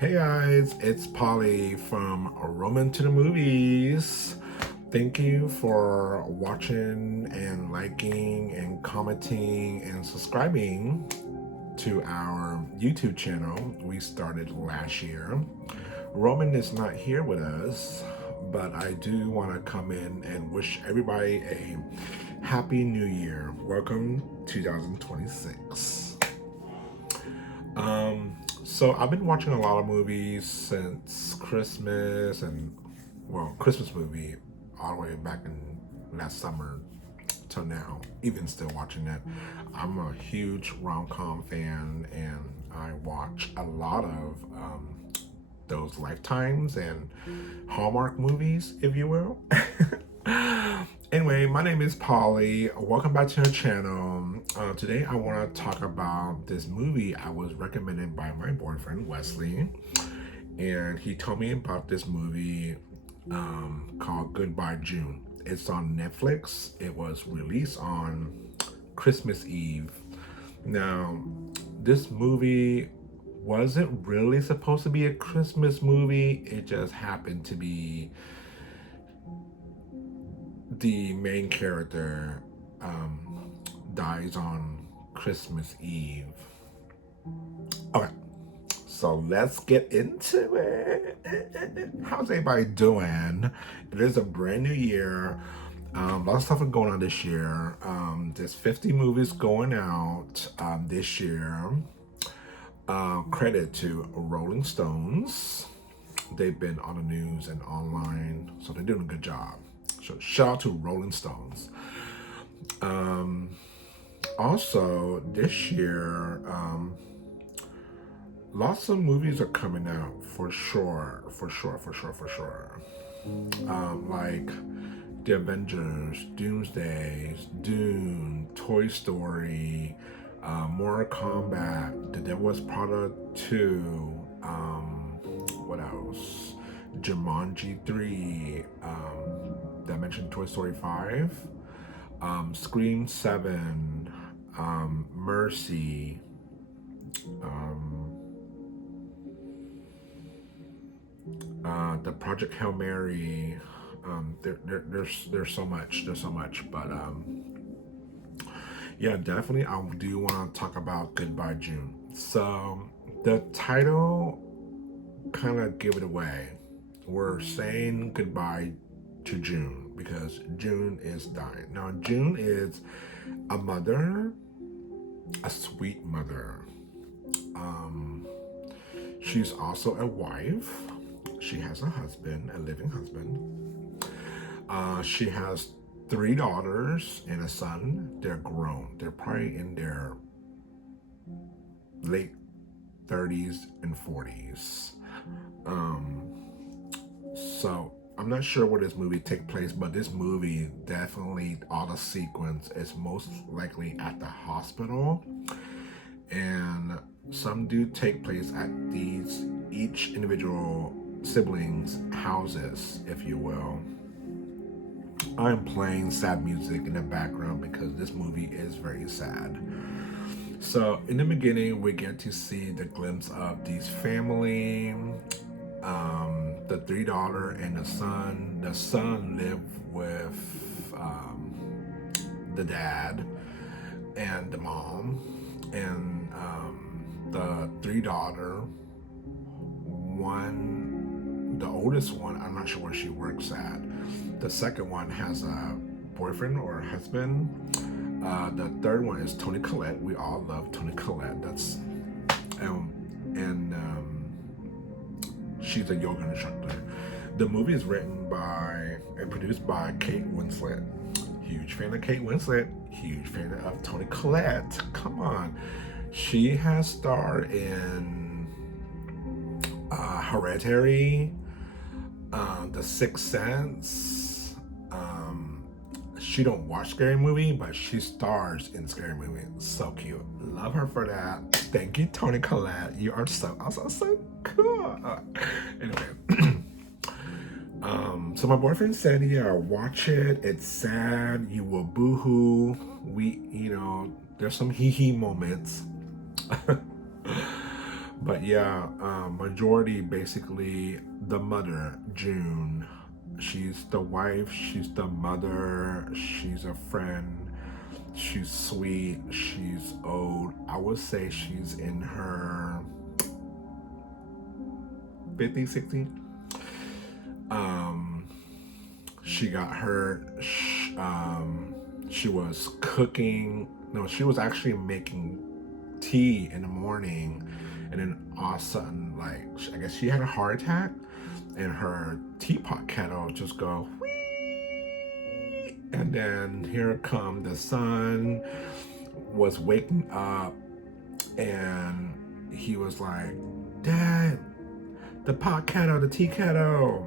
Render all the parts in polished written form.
Hey guys, it's Pauly from Roman to the Movies. Thank you for watching and liking and commenting and subscribing to our YouTube channel we started last year. Roman is not here with us, but I do want to come in and wish everybody a happy new year. Welcome 2026. So I've been watching a lot of movies since Christmas Christmas movie all the way back in last summer till now, even still watching it. I'm a huge rom-com fan and I watch a lot of those Lifetimes and Hallmark movies, if you will. Anyway, my name is Pauly. Welcome back to the channel. Today I want to talk about this movie I was recommended by my boyfriend Wesley, and he told me about this movie called Goodbye June. It's on Netflix. It was released on Christmas Eve. Now, this movie wasn't really supposed to be a Christmas movie. It just happened to be the main character dies on Christmas Eve. Okay, so let's get into it. How's everybody doing? It is a brand new year. Lots of stuff is going on this year. There's 50 movies going out this year. Credit to Rolling Stones. They've been on the news and online, so they're doing a good job. So shout out to Rolling Stones. Also, this year, lots of movies are coming out for sure. Like The Avengers, Doomsday, Dune, Toy Story, Mortal Kombat, The Devil Wears Prada 2, what else? Jumanji 3, did I mention Toy Story 5? Scream 7, Mercy, the Project Hail Mary. There's so much, but yeah, definitely I do want to talk about Goodbye June. So the title kind of give it away. We're saying goodbye to June because June is dying. Now, June is a mother, a sweet mother. She's also a wife. She has a husband, a living husband. She has 3 daughters and a son. They're grown. They're probably in their late 30s and 40s. So I'm not sure where this movie takes place, but this movie definitely, all the sequence is most likely at the hospital, and some do take place at each individual siblings' houses, if you will. I'm playing sad music in the background because this movie is very sad. So in the beginning, we get to see the glimpse of these family. The 3 daughter and the son. The son lived with the dad and the mom, and the 3 daughter. The oldest one, I'm not sure where she works at. The second one has a boyfriend or a husband. The third one is Toni Collette. We all love Toni Collette. She's a yoga instructor. The movie is written by and produced by Kate Winslet. Huge fan of Kate Winslet. Huge fan of Toni Collette. Come on. She has starred in Hereditary, The Sixth Sense. She don't watch scary movie, but she stars in scary movie. So cute. Love her for that. Thank you, Toni Collette. You are so cool. Anyway, so my boyfriend said, yeah, watch it. It's sad. You will boohoo. There's some hee hee moments. But yeah, majority basically the mother, June. She's the wife, she's the mother, she's a friend, she's sweet, she's old. I would say she's in her 50s, 60s. Um, she got hurt. She was cooking. No, she was actually making tea in the morning, and then all of a sudden, like I guess she had a heart attack, and her teapot kettle just go whee, and then here come the son was waking up, and he was like, "Dad, the pot kettle, the tea kettle,"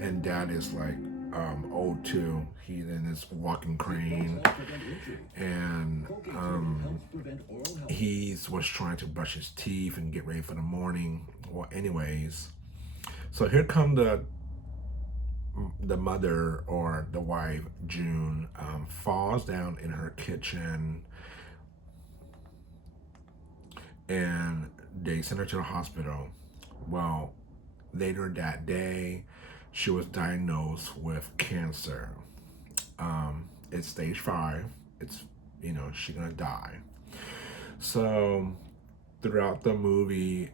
and Dad is like old too. He in his walking crane, and he was trying to brush his teeth and get ready for the morning. Well, anyways, so here come the mother or the wife, June, falls down in her kitchen, and they send her to the hospital. Well, later that day, she was diagnosed with cancer. It's stage 5. It's, she's gonna die. So throughout the movie,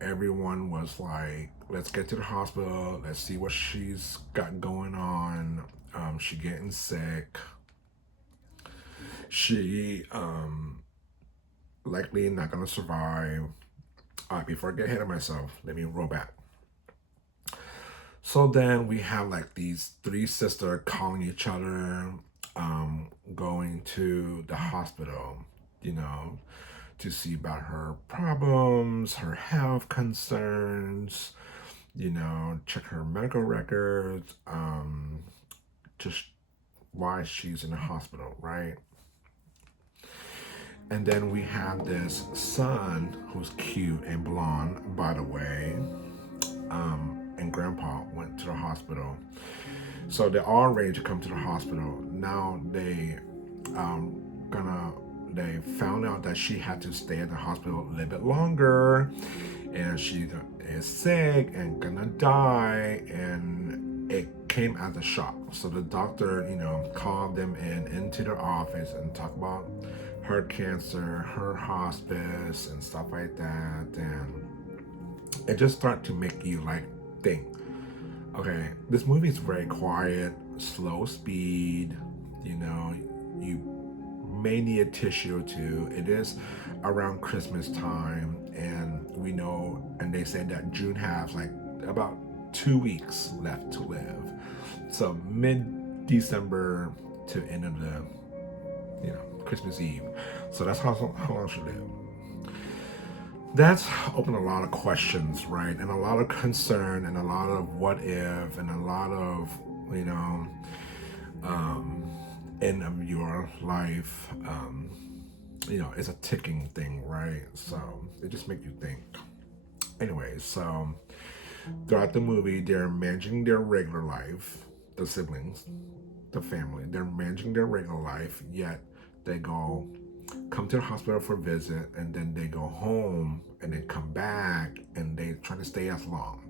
everyone was like, let's get to the hospital, let's see what she's got going on. She getting sick. She likely not gonna survive. All right, before I get ahead of myself, let me roll back. So then we have like these 3 sisters calling each other, going to the hospital, to see about her problems, her health concerns, check her medical records, just why she's in the hospital, right? And then we have this son who's cute and blonde, by the way, and grandpa went to the hospital. So they're all ready to come to the hospital. Now they found out that she had to stay at the hospital a little bit longer, and she is sick and gonna die, and it came as a shock. So the doctor, called them into their office and talked about her cancer, her hospice, and stuff like that, and it just started to make you like think, okay, this movie is very quiet, slow speed, you may need a tissue or two. It is around Christmas time, and we know, and they said that June has like about 2 weeks left to live. So mid-December to end of the, Christmas Eve. So that's how long she lived. That's opened a lot of questions, right? And a lot of concern, and a lot of what if, and a lot of, in your life, it's a ticking thing, right? So it just makes you think. Anyway, so throughout the movie, they're managing their regular life, the siblings, the family, they're managing their regular life, yet they come to the hospital for a visit, and then they go home, and then come back, and they try to stay as long.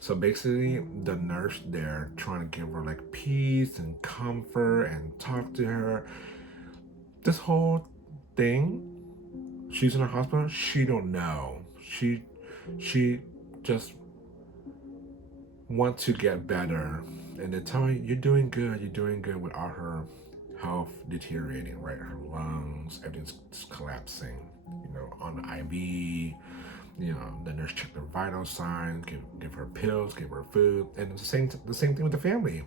So basically, the nurse there trying to give her like peace and comfort and talk to her. This whole thing, she's in the hospital. She don't know. She just want to get better, and they tell her, you're doing good, without her health deteriorating, right? Her lungs, everything's collapsing, on the IV. The nurse check their vital signs, give her pills, give her food, and it's the same thing with the family.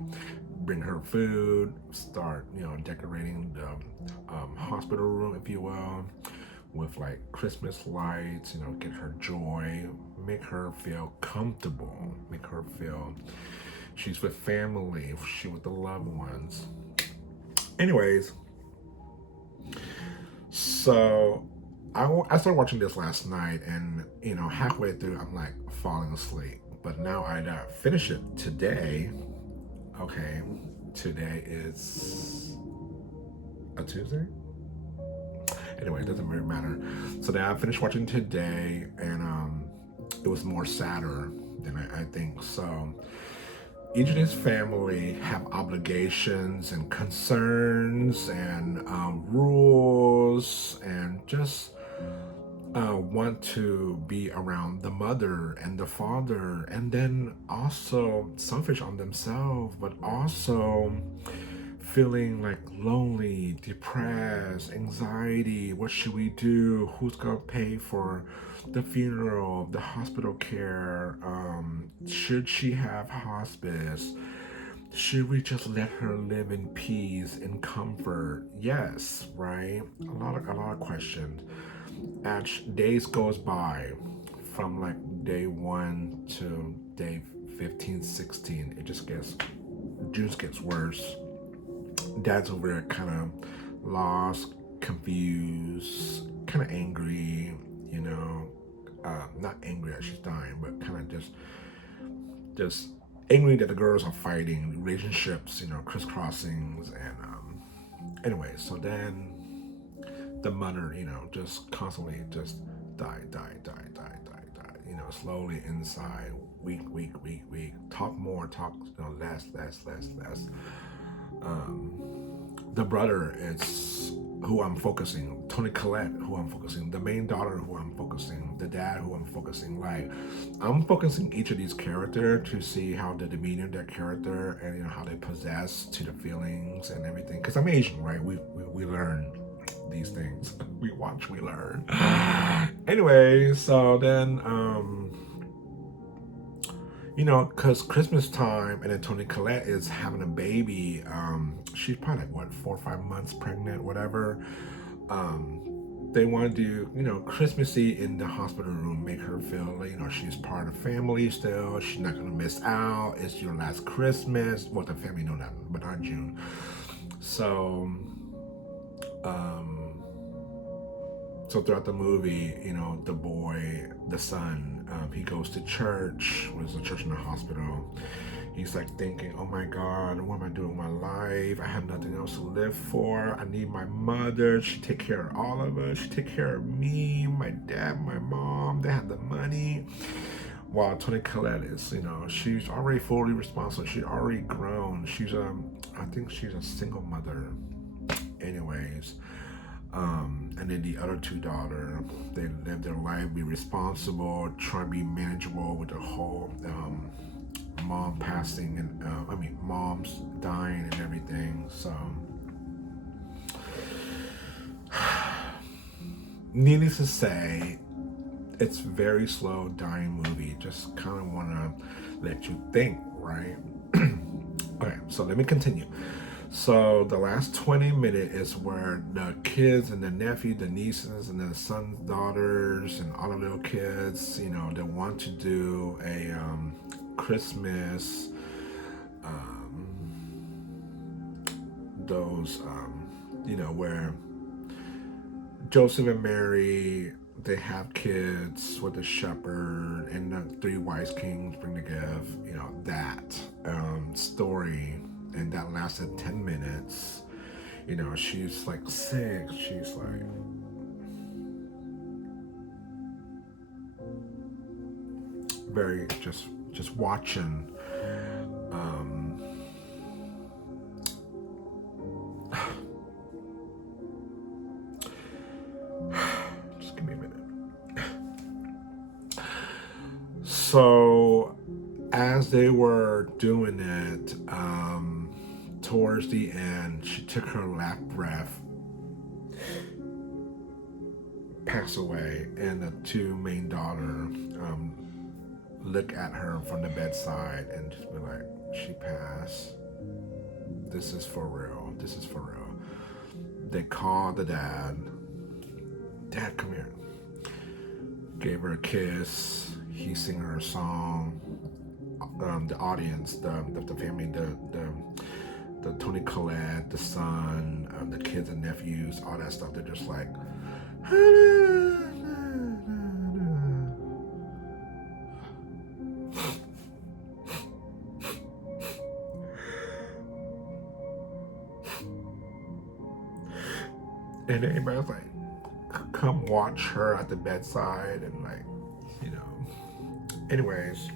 Bring her food, start decorating the hospital room, if you will, with like Christmas lights. Get her joy, make her feel comfortable, make her feel she's with family, she's with the loved ones. Anyways, so I started watching this last night, and halfway through I'm like falling asleep. But now I finish it today. Okay, today is a Tuesday. Anyway, it doesn't really matter. So now I finished watching today, and it was more sadder than I think. So each of these family have obligations and concerns and rules, and just want to be around the mother and the father, and then also selfish on themselves, but also feeling like lonely, depressed, anxiety. What should we do? Who's gonna pay for the funeral, the hospital care? Should she have hospice? Should we just let her live in peace and comfort? Yes, right? A lot of questions. As days goes by, from like day 1 to day 15, 16, it just gets worse. Dad's over there kind of lost, confused, kind of angry, you know, not angry that she's dying, but kind of just angry that the girls are fighting, relationships, crisscrossings, and anyway. So then the mother, just constantly just die, slowly inside, weak, talk more, talk, less. The brother is who I'm focusing, Toni Collette, who I'm focusing, the main daughter, who I'm focusing, the dad, who I'm focusing. Like, I'm focusing each of these characters to see how the demeanor of their character, and how they possess to the feelings and everything. Because I'm Asian, right? We learn these things. We watch, we learn. Anyway, so then because Christmas time, and then Toni Collette is having a baby. She's probably like, what, 4 or 5 months pregnant, whatever. They want to do, Christmassy in the hospital room, make her feel like, she's part of family still. She's not going to miss out. It's your last Christmas. Well, the family know that, but not June. So, so throughout the movie, the boy, the son, he goes to church. Was a church in the hospital. He's like thinking, oh my God, what am I doing with my life? I have nothing else to live for. I need my mother. She take care of all of us. She take care of me, my dad, my mom. They have the money. While Toni Collette is, she's already fully responsible. She's already grown. I think she's a single mother. Anyways. And then the other 2 daughters, they live their life, be responsible, try to be manageable with the whole mom passing, and mom's dying and everything. So, needless to say, it's very slow dying movie. Just kind of want to let you think, right? Okay, so let me continue. So the last 20 minutes is where the kids and the nephew, the nieces, and the sons, daughters, and all the little kids, they want to do a Christmas, where Joseph and Mary, they have kids with the shepherd, and the 3 wise kings bring the gift, that story. And that lasted 10 minutes. She's like sick. She's like, very just watching. Just give me a minute. So, as they were doing it, towards the end, she took her last breath, passed away, and the 2 main daughters look at her from the bedside and just be like, she passed. This is for real. This is for real. They called the dad. Dad, come here. Gave her a kiss. He sang her a song. The audience, the family, the Toni Collette, the son, the kids and nephews, all that stuff, they're just like, and everybody's like, come watch her at the bedside, and like, Anyways,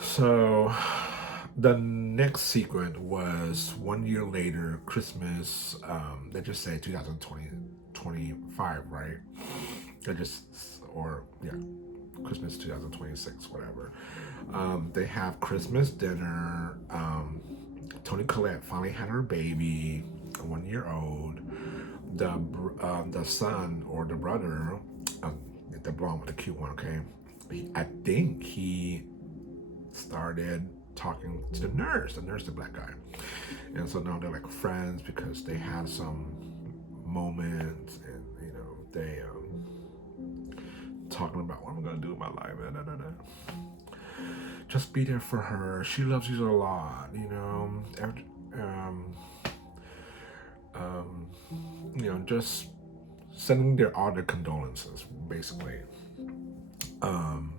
so the next sequence was 1 year later, Christmas. They just say 2025, right? They just, or yeah, Christmas 2026, whatever. They have Christmas dinner. Toni Collette finally had her baby, a 1 year old. The son or the brother, the blonde with the cute one, okay? I think he started talking to the nurse, the black guy. And so now they're like friends because they had some moments, and you know, they talking about what I'm gonna do in my life. Just be there for her. She loves you a lot, you know. You know, just sending all their condolences, basically. And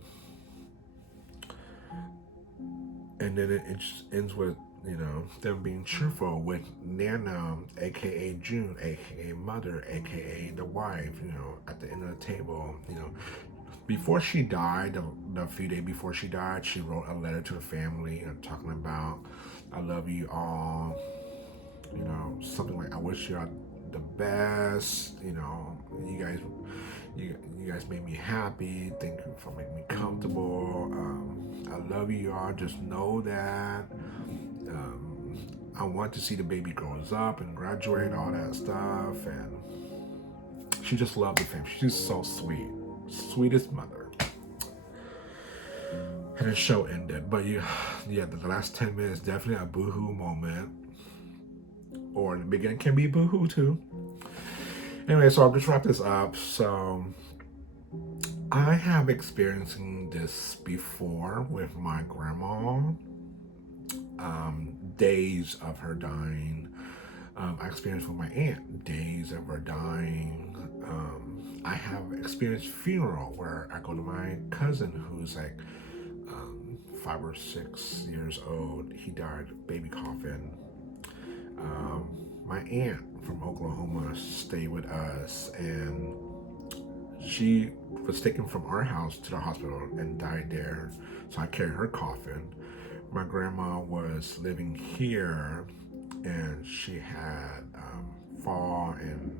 then it just ends with, you know, them being cheerful with Nana, aka June, aka Mother, aka the wife, you know, at the end of the table, you know. Before she died, the few days before she died, she wrote a letter to the family, you know, talking about, I love you all, you know, something like, I wish you all the best, you know, you guys made me happy, thank you for making me comfortable, I love you all, just know that, I want to see the baby grows up and graduate, all that stuff, and she just loved the family. She's so sweet. Sweetest mother. And the show ended. But yeah, the last 10 minutes, definitely a boohoo moment. Or the beginning can be boohoo too. Anyway, so I'll just wrap this up. So I have experiencing this before with my grandma. Days of her dying. I experienced with my aunt, days of her dying. I have experienced funeral where I go to my cousin who's like 5 or 6 years old. He died, baby coffin. My aunt from Oklahoma stayed with us, and she was taken from our house to the hospital and died there. So I carried her coffin. My grandma was living here, and she had fall and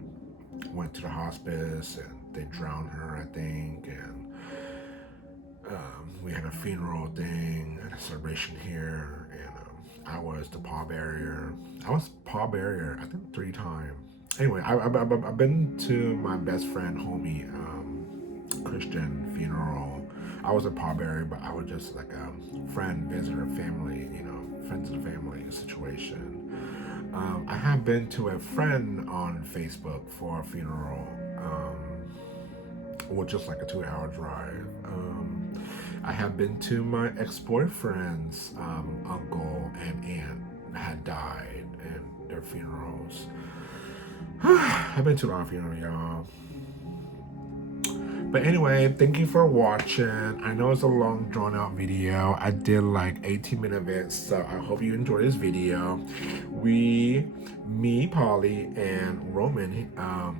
went to the hospice, and they drowned her, I think, and we had a funeral thing and a celebration here, and I was the pallbearer. I think 3 times. Anyway, I've been to my best friend, homie, Christian funeral. I was a pallbearer, but I was just like a friend, visitor, family, you know, friends of the family situation. I have been to a friend on Facebook for a funeral, which is like a 2-hour drive. I have been to my ex-boyfriend's uncle and aunt had died, and their funerals. I've been to a lot of funerals, y'all. But anyway, thank you for watching. I know it's a long, drawn-out video. I did like 18-minute of it, so I hope you enjoyed this video. Me, Pauly, and Roman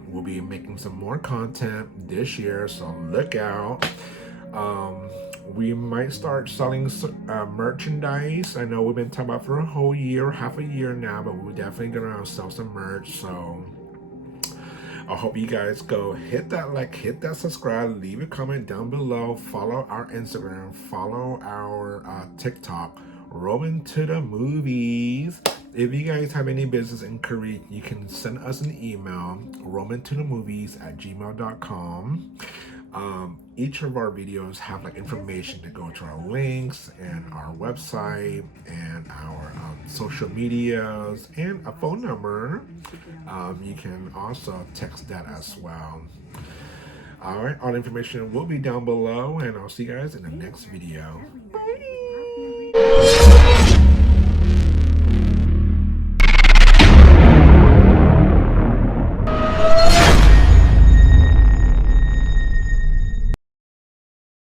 will be making some more content this year, so look out. We might start selling merchandise. I know we've been talking about for a whole year, half a year now, but we're definitely gonna sell some merch, so I hope you guys go hit that like, hit that subscribe, leave a comment down below, follow our Instagram, follow our TikTok, Roman to the Movies. If you guys have any business inquiry, you can send us an email, romantothemovies@gmail.com. Each of our videos have like information to go to our links and our website and our social medias and a phone number. You can also text that as well. All right, all the information will be down below, and I'll see you guys in the next video. Bye.